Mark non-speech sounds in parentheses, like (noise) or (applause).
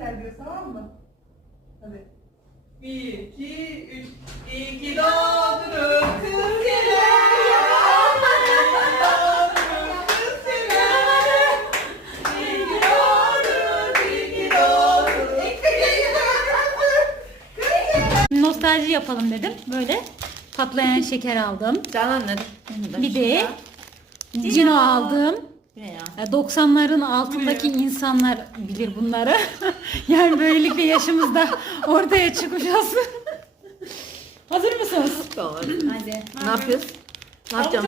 şeyler diyor tamam mı? Hadi. Bir, iki, üç. İyi ki doğdun kız. Nostalji yapalım dedim. Böyle patlayan şeker aldım. Canan ne? Bir de Cino aldım. Ne ya? Ya 90'ların altındaki insanlar bilir bunları. (laughs) yani böylelikle yaşımızda ortaya çıkacağız. (laughs) Hazır mısınız? Tamam. Hadi. Ne yapıyoruz? Ne yapacağım?